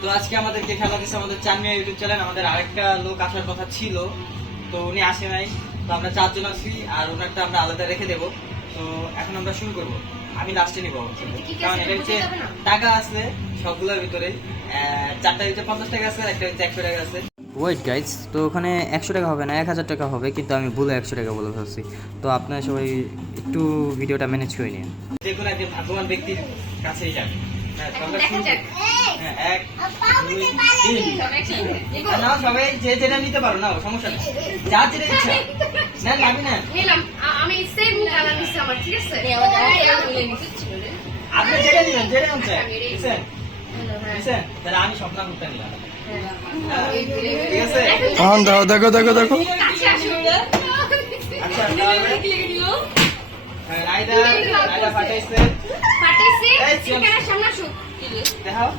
তো আজকে আমাদেরকে খেলা দিচ্ছে আমাদের চানমিয়া ইউটিউব চ্যানেল। আমাদের আরেকটা লোক আসার কথা ছিল, তো উনি আসে নাই। তো আমরা 4 জন আছি, আর ওনারটা আমরা আলাদা রেখে দেবো। তো এখন আমরা শুরু করব। আমি লাস্টে নিবো, কারণ এটা হচ্ছে টাকা আছে সবগুলোর ভিতরে। 4টা হচ্ছে 50 টাকা আছে, আর একটা হচ্ছে 100 টাকা আছে। ওয়েট গাইজ, তো ওখানে 100 টাকা হবে না, 1000 টাকা হবে, কিন্তু আমি ভুলে 100 টাকা বলে ফেলছি। তো আপনারা সবাই একটু ভিডিওটা ম্যানেজ করে নিন। যে কোনো একজন ভাগ্যবান ব্যক্তির কাছেই যাবে। সবাই যে যেটা নিতে পারো না, সমস্যা নেই, যা যেটা ইচ্ছা নেন। আমি না আমি সেম কালার নিছি আমার, ঠিক আছে? আপনি যেটা নিবেন, যেটা মন চায় বুঝছেন বুঝছেন। তাহলে আমি স্বপ্ন করতে নিলাম, ঠিক আছে? হ্যাঁ দাও, দেখো দেখো দেখো। আচ্ছা রায়দা পাঠাইছে ফাটাইছে এই চল। কেন সামনে আসো দেখাও।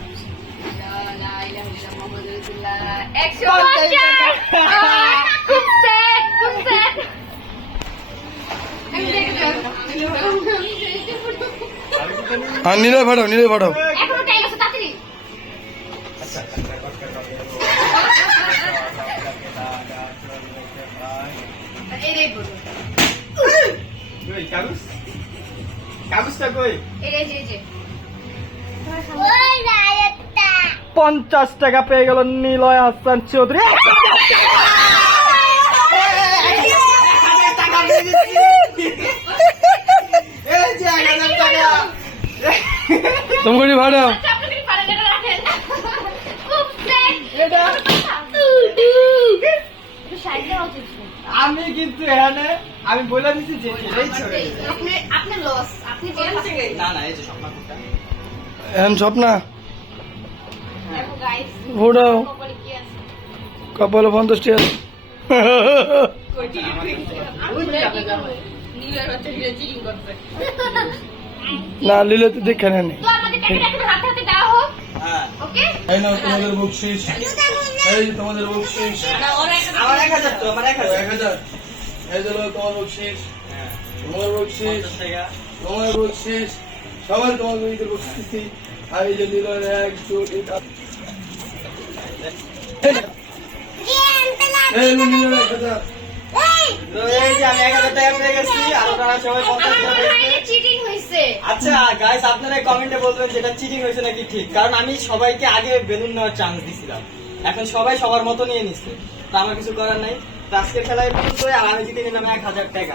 লা ইলাহা ইল্লাল্লাহ মুহাম্মাদুর রাসূলুল্লাহ 150 খুব সেট আমি দেখে দাও। হ্যাঁ নীলে ফাটাও, নীলে ফাটাও। এখনো টাইম আছে, তাড়াতাড়ি। আচ্ছা এই রে বলো, কই কাগজ, কাগজটা কই? এই যে 50 টাকা পেয়ে গেল নিলয় হাসান চৌধুরী। তুমি ফাটাও। আপনাদের পারেটা রাখেন খুব সেট এটা এটা সাইড দেওয়া উচিত ছিল। আমি কিন্তু এখানে আমি বলে দিচ্ছি যে এটাই ছড়ে। আপনি লস, আপনি যে না না, এই যে স্বপ্নটা এখন স্বপ্না দেখো গাইস ফুটাও। কপালে কি আছে। কপালে 50 টাকা। নীলের বাচ্চা নীলে চিটিং করবে। না নিলে তো দেখে নেন। তো আমাদের টাকাটা একটু হাতে হাতে দেওয়া হোক, হ্যাঁ। ওকে? এই নাও তোমাদের বকশিশ, এই যে তোমাদের বকশিশ। আমার 1000 তো, আমার 1000 1000। এই যে তোমার বকশিশ, হ্যাঁ তোমার বকশিশ, 50 টাকা। তোমার বকশিশ, সবাই তোমার বকশিশ দিচ্ছি। আর এই যে নীলের 1 2 3 এই নীলের 1000। তো এই যে আমি 1000 টাকা পেয়ে গেছি, আর আপনারা সবাই 50 টাকা পেয়েছেন। চিটিং হইছে। আচ্ছা গাইস, আপনারা কমেন্টে বলবেন যেটা চিটিং হয়েছে নাকি ঠিক, কারণ আমি সবাইকে আগে বেলুন নেওয়ার চান্স দিছিলাম, এখন সবাই সবার মতো নিয়ে নিচ্ছে। তো আমার কিছু করার নাই। তো আজকের খেলায় পর্যন্ত, আর আমি জিতে নিলাম 1000 টাকা।